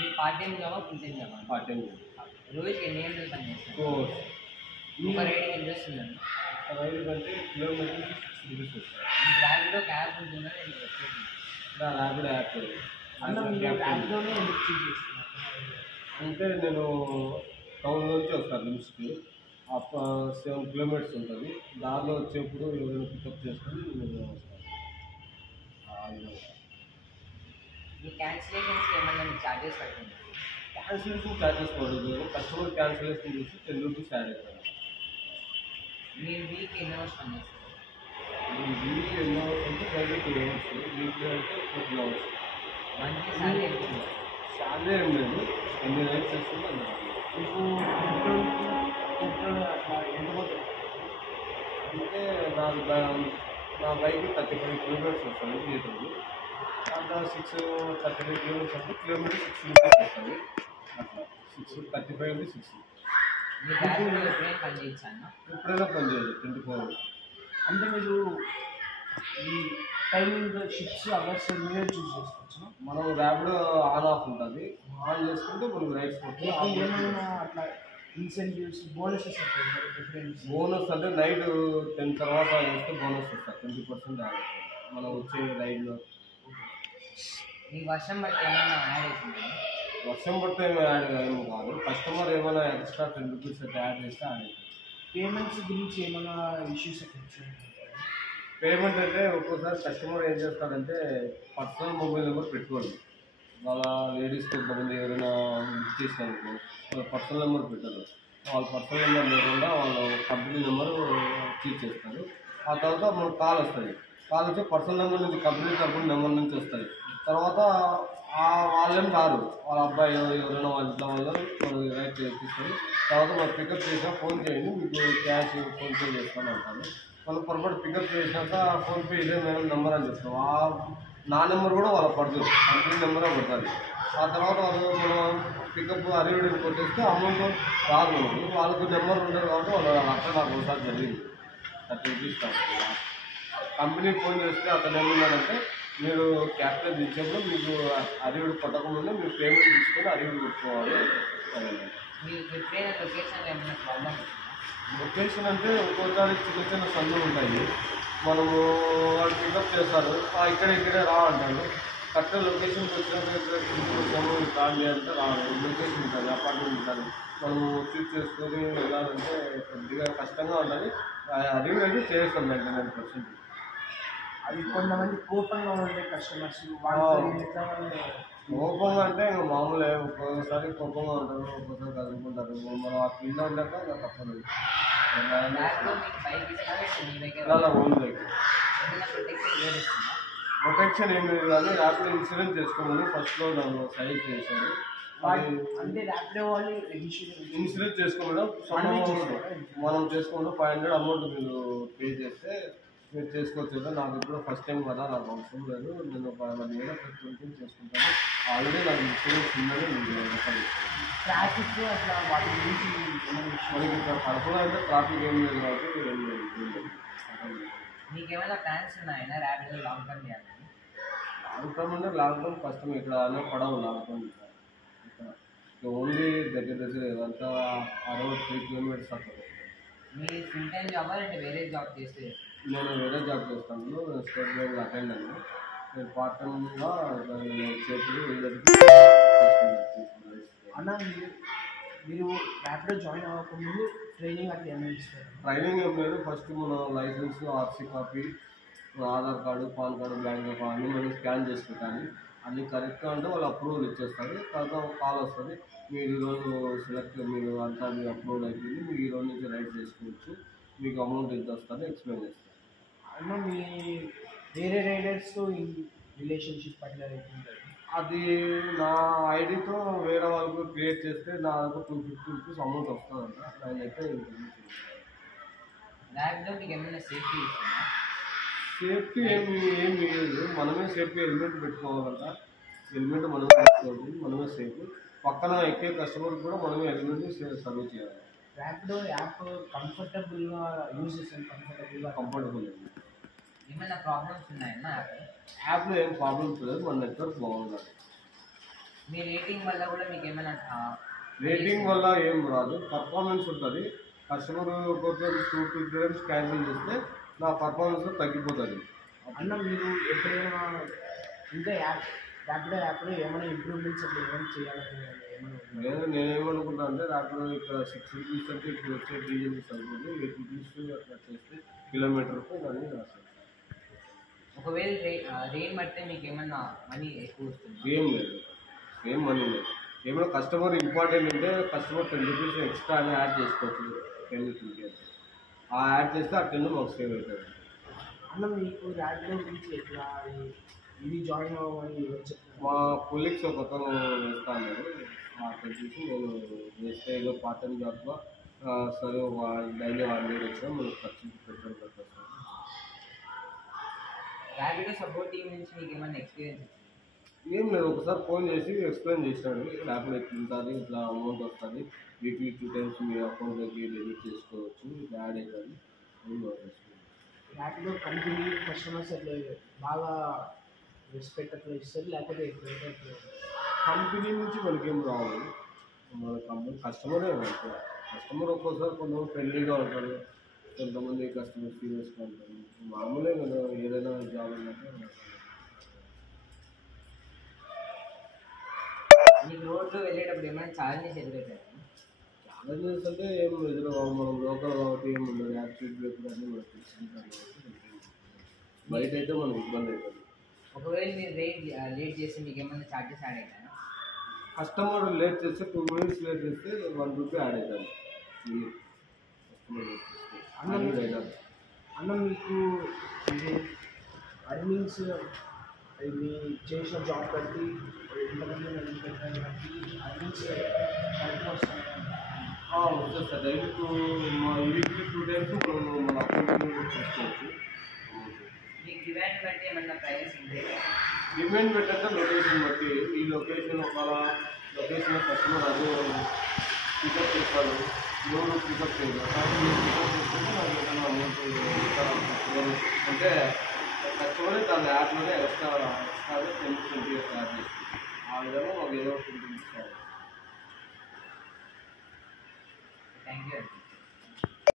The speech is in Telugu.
మీ పార్ట్ టైం జాబా ఫుల్ టైం జాబా? పార్ట్ టైం రోజుకి ఎన్ని గంటలు పని చేస్తారు? కోర్స్ ఒక రైడ్కి ఎంత వస్తుందండి? రైడ్ కంటే కిలోమీటర్కి 6 రూపీస్ వస్తుంది. మీకు ర్యాపిడో క్యాబ్ ఉంటుందా? నేను వచ్చేది ర్యాపిడో యాప్ అన్న మీరు ర్యాపిడోనే ఎందుకు చూస్ చేస్తున్నారు? అంటే నేను టౌన్ నుంచి వస్తాను నిమ్స్కి 7 కిలోమీటర్స్ ఉంటుంది. దారిలో వచ్చేప్పుడు ఎవరైనా పికప్ చేసుకొని నేను వస్తాను. మీ క్యాన్సిలేషన్స్కి ఏమన్నా మీకు ఛార్జెస్ పడుతుంది? క్యాన్సిలేషన్ ఛార్జెస్ పడదు. కస్టమర్ క్యాన్సిలేషన్ చేసి 10 రూపీస్ యాడ్ అవుతాను. మీరు వీక్ ఎన్ని అవర్స్ పని చేస్తారు? వీక్ ఎన్ని అవర్స్ అంటే డైలీ 2 అవర్స్, వీక్లీ అంటే 14 అవర్స్. మంత్లీ సాలరీ ఎంత ఉంది? శాలరీ ఏం లేదు, ఎన్ని రైడ్స్ చేస్తుందో మీకు పెట్రోల్ అట్లా ఎంత పోతుంది? అంటే నా బైక్ 35 కిలోమీటర్స్ వస్తుంది లీటర్లు. అట్లా 35 కిలోమీటర్స్ అంటే కిలోమీటర్ 6 రూపీస్ వస్తుంది. అట్లా 35 అంటే 6. మీ ర్యాపిడో ఎప్పుడైనా పని చేయొచ్చా అన్న? ఎప్పుడైనా పని చేయదు 24 అవర్స్. అంటే మీరు ఈ టైమింగ్ షిఫ్ట్స్ అవర్స్ మీరే చూస్ చేసుకోవచ్చు. మనం ర్యాపిడో ఆన్ ఆఫ్ ఉంటుంది, ఆన్ చేసుకుంటే మనకు రైడ్స్ మీకు ఏమైనా అట్లా ఇన్సెంటివ్స్ బోనసెస్ వస్తాయి డిఫరెన్స్? బోనస్ అంటే నైట్ 10 తర్వాత వేస్తే బోనస్ వస్తుంది 20% యాడ్ అవుతుంది మనం వచ్చే రైడ్లో. మీకు వర్షం బట్టి ఏమైనా యాడ్ అవుతుంది? వర్షం పడితే ఏమి యాడ్ ఏమి కాదు, కస్టమర్ ఏమైనా ఎక్స్ట్రా 10 రూపీస్ అయితే యాడ్ చేస్తే యాడ్ అవుతుంది. పేమెంట్స్ గురించి ఏమైనా ఇష్యూస్ అట్లా పేమెంట్ అంటే ఒక్కోసారి కస్టమర్ ఏం చేస్తారంటే పర్సనల్ మొబైల్ నెంబర్ పెట్టుకోండి. వాళ్ళ లేడీస్ కొంతమంది ఎవరైనా బుక్ చేసినారనుకో వాళ్ళ పర్సనల్ నెంబర్ పెట్టరు. వాళ్ళ పర్సనల్ నెంబర్ లేకుండా వాళ్ళు కంపెనీ నెంబరు చీట్ చేస్తారు. ఆ తర్వాత మనకు కాల్ వస్తుంది. కాల్ వచ్చి పర్సనల్ నెంబర్ నుంచి కంపెనీ తరపున నెంబర్ నుంచి వస్తాయి. తర్వాత వాళ్ళేం రారు, వాళ్ళ అబ్బాయి ఎవరైనా వాళ్ళ ఇంట్లో వాళ్ళు మనం రైట్ చేపిస్తారు. తర్వాత మనం పికప్ చేసినా ఫోన్ చేయండి, మీకు క్యాష్ ఫోన్పే చేస్తాను అంటాను. వాళ్ళు పొరపాటు పికప్ చేసినాక ఫోన్పే ఇదే మేడం నెంబర్ అని చెప్తాం. నా నెంబర్ కూడా వాళ్ళ పడుతుంది, కంపెనీ నెంబరే పడుతుంది. ఆ తర్వాత వాళ్ళు మనం పికప్ అరేవిడెంట్ కొట్టేస్తే అమౌంట్ రాదు మనకు. వాళ్ళకు నెంబర్ ఉండదు కాబట్టి వాళ్ళు అట్లా నాకు ఒకసారి జరిగింది 30 రూపీస్ కాదు. కంపెనీకి ఫోన్ చేస్తే అతను ఏమన్నాడంటే మీరు క్యాపిటల్ దించేప్పుడు మీకు అరేవిడి కొట్టకముందే మీరు పేమెంట్ తీసుకొని అరేవిడి కొట్టుకోవాలి. మీకు ఎప్పుడైనా లొకేషన్లో ఏమైనా ప్రాబ్లమ్ వచ్చిందా? లొకేషన్ అంటే ఒక్కోసారి చిన్న చిన్న సందులు ఉంటాయి, మనము వాళ్ళు పికప్ చేస్తారు, ఇక్కడే రా అంటారు. కరెక్ట్ లొకేషన్కి వచ్చినప్పుడు ఇక్కడ వచ్చాము కాండి అంటే రాదు. లొకేషన్ ఉంటుంది, అపార్ట్మెంట్ ఉంటుంది, మనము చూస్ చేసుకొని వెళ్ళాలంటే కొద్దిగా కష్టంగా ఉంటుంది. అరేవిడి అయితే చేస్తాం 99%. అది కొంతమంది కోపంగా ఉండే కస్టమర్స్ కోపంగా అంటే ఇంకా మామూలే, ఒక్కొక్కసారి కోపంగా ఉంటారు, ఒక్కొక్కసారి కదులుకుంటారు. మనం ఆ ఫీల్డ్లో ఉండక తప్పదు. ర్యాపిడో మీకు బైక్ ఇస్తారా? మీ దగ్గర చాలా ఓన్ బైక్. ఏదైనా ప్రొటెక్షన్ వేరుస్తుందా? ప్రొటెక్షన్ ఏం లేదు కానీ ర్యాపిడో ఇన్సూరెన్స్ చేసుకోమని ఫస్ట్లో నన్ను సజెస్ట్ చేశారు. అంటే ర్యాపిడో వాళ్ళు ఇన్సూరెన్స్ చేసుకోవడం మనం చేసుకుంటే 500 అమౌంట్ మీరు పే చేస్తే మీరు చేసుకోవచ్చు కదా. నాకు ఇప్పుడు ఫస్ట్ టైం కదా, నాకు అవసరం లేదు, నేను ఒక 1 year చేసుకుంటాను. ఆల్రెడీ నాకు ఇన్సూరెన్స్ ఉందని నేను ట్రాఫిక్ అట్లా వాటి గురించి మనకి ఇక్కడ కడపలో అయితే ట్రాఫిక్ ఏం లేదు కాబట్టి ఏం లేదు. మీకు ఏమైనా ప్లాన్స్ ఉన్నాయన్నా ర్యాపిడో లాంగ్ టర్మ్ చేయాలని? లాంగ్ టర్మ్ అంటే లాంగ్ టర్మ్ కష్టం, ఇక్కడ అనే పడవు లాంగ్ టర్మ్. ఇక్కడ ఓన్లీ దగ్గర అంతా 63 కిలోమీటర్స్ అక్కడ. మీ ఫుల్ టైం జాబ్ అంటే వేరే జాబ్ చేస్తే? నేను వేరే జాబ్ చేస్తాను, స్టేట్ బ్యాంక్ అటెండ్ అయ్యాను. నేను పార్ట్ టైమ్గా చేతులు అన్న మీరు ర్యాపిడో జాయిన్ అవ్వకముందు ట్రైనింగ్ అట్లా ఏమైనా ఇస్తారు? ట్రైనింగ్ ఏం లేదు. ఫస్ట్ మన licence, RC copy, Aadhaar card, PAN card, bank account అన్నీ మనం స్కాన్ చేసి పెట్టాలి. అన్నీ కరెక్ట్గా అంటే వాళ్ళు అప్రూవల్ ఇచ్చేస్తారు. తర్వాత కాల్ వస్తుంది, మీరు ఈరోజు మీరు అంతా మీరు అప్రూవల్ అయిపోయింది, మీరు ఈరోజు నుంచి రైడ్ చేసుకోవచ్చు, మీకు అమౌంట్ ఎంత వస్తుంది ఎక్స్ప్లెయిన్ చేస్తారు. అన్న మీ వేరే రైడర్స్తో రిలేషన్షిప్ అట్లా అవుతుంటుంది? అది నా ఐడితో వేరే వాళ్ళకు క్రియేట్ చేస్తే నాకు 250 రూపీస్ అమౌంట్ వస్తుందంట. నేనైతే ర్యాపిడో మీకు ఏమైనా సేఫ్టీ ఇస్తుందా? సేఫ్టీ ఏమి లేదు, మనమే సేఫ్టీ హెల్మెట్ పెట్టుకోవాలంట. హెల్మెట్ మనమే పెట్టుకోవాలి, మనమే సేఫ్. పక్కన ఎక్కే కస్టమర్ కూడా మనమే హెల్మెట్ సర్వీస్ చేయాలి. ర్యాపిడో యాప్ కంఫర్టబుల్గా యూజ్ చేసాను, కంఫర్టబుల్. ఏమైనా ప్రాబ్లమ్స్ ఉన్నాయన్నా యాప్లో ఏం ప్రాబ్లమ్స్ లేదు, మన నెట్వర్క్ బాగుండాలి. మీ రేటింగ్ వల్ల కూడా మీకు ఏమైనా రేటింగ్ వల్ల ఏం రాదు, పర్ఫార్మెన్స్ ఉంటుంది. కస్టమర్ కొంచెం 2-3 టైమ్స్ క్యాన్సిల్ చేస్తే నా పర్ఫార్మెన్స్ తగ్గిపోతుంది. అన్న మీరు ఎప్పుడైనా ఇంకా ర్యాపిడో యాప్లో ఏమైనా ఇంప్రూవ్మెంట్స్ అంటే ఏమైనా చేయాలని ఏమైనా నేనేమనుకుంటా అంటే ర్యాపిడో ఇక్కడ 6 రూపీస్ అంటే ఇప్పుడు వచ్చే డీజిల్ సరిపోతుంది, 8 రూపీస్ అట్లా చేస్తే కిలోమీటర్కు దాన్ని రాస్తాను. ఒకవేళ రెయిన్ పడితే మీకు ఏమన్నా మనీ ఎక్కువ వస్తుంది? ఏం లేదు, ఏం మనీ లేదు. ఏమైనా కస్టమర్ ఇంపార్టెంట్ ఉంటే కస్టమర్ 10 రూపీస్ ఎక్స్ట్రా అని యాడ్ చేసుకోవచ్చు. 10 రూపీస్ ఆ యాడ్ చేస్తే ఆ 10 మాకు సేవ్ అవుతుంది. అన్న మీకు ర్యాపిడో గురించి ఎట్లా ఇది జాయిన్ అవ్వమని చెప్తాను. మా కొలీగ్స్ ఒక అతను వేస్తా అన్నారు, అక్కడ చూసి నేను వేస్తే ఏదో పార్ట్ టైం జాబ్లో సరే డైలీ 100 వచ్చినా మనకు ఖర్చు పెట్రోల్ కట్టేస్తాను. ర్యాపిడో సపోర్ట్ టీం నుంచి మీకు ఏమైనా ఎక్స్పీరియన్స్ వచ్చింది? ఏం లేదు, ఒకసారి ఫోన్ చేసి ఎక్స్ప్లెయిన్ చేసినాడు, ర్యాపిడో ఎట్లుంటుంది, ఇట్లా అమౌంట్ వస్తుంది, వీక్లీ 2 టైమ్స్ మీ అకౌంట్లోకి డెబిట్ చేసుకోవచ్చు, ఇట్లా యాడ్ అవుతుంది అని. ర్యాపిడో కంపెనీ కస్టమర్స్ అట్లా బాగా రెస్పెక్ట్ అట్లా ఇస్తారు, లేకపోతే కంపెనీ నుంచి మనకేం రావాలి, మన కంపెనీ కస్టమరే మనకి. కస్టమర్ ఒక్కోసారి కొంతమంది ఫ్రెండ్లీగా ఉంటారు, కొంతమంది కస్టమర్ సీరియస్గా ఉంటారు. మామూలే కదా ఏదైనా జాబ్ అంటే. మీకు రోడ్లో వెళ్ళేటప్పుడు ఏమైనా ఛాలెంజెస్ ఎదురవుతాయి? ఛాలెంజెస్ అంటే ఏం ఎదురు మనం లోకల్ కాబట్టి ఏం ఉండదు, యాక్సిడెంట్ బ్రేక్ అన్నీ మనకు తెలుసుకుంటాం కాబట్టి బయట అయితే మనకు ఇబ్బంది అవుతుంది. ఒకవేళ మీరు లేట్ చేస్తే మీకు ఏమైనా ఛార్జెస్ యాడ్ అవుతాయా? కస్టమర్ లేట్ చేస్తే 2 మినిట్స్ లేట్ చేస్తే 1 రూపీ యాడ్ అవుతుంది. కస్టమర్ లేట్ చేస్తే అన్న మీకు ఇది అర్నింగ్స్ ఇది చేసిన జాబ్ బట్టి ఎంతమంది అర్నింగ్స్ వస్తాయి? వస్తుంది సార్, డైలీ వీక్లీ 2 టైమ్స్ మనం మన అకౌంట్లో చూసుకోవచ్చు. మీకు డిమాండ్ బట్టి ఏమన్నా ప్రైస్ ఇంక్రీజ్? డిమాండ్ పెట్టంటే లొకేషన్ బట్టి, ఈ లొకేషన్ ఒక లొకేషన్ కస్టమర్ అదే పికప్ చేస్తారు, ఎవరు పికప్ చేయరు కాబట్టి మీరు పికప్ చేసుకుంటే నాకు ఏదైనా అమౌంట్ అంటే కస్టమరే తన యాప్లోనే ఎక్స్ట్రాగా 10-20 యాడ్ చేస్తుంది. ఆ విధంగా మాకు ఏదో ఒకటి ఇస్తారు. Thank you.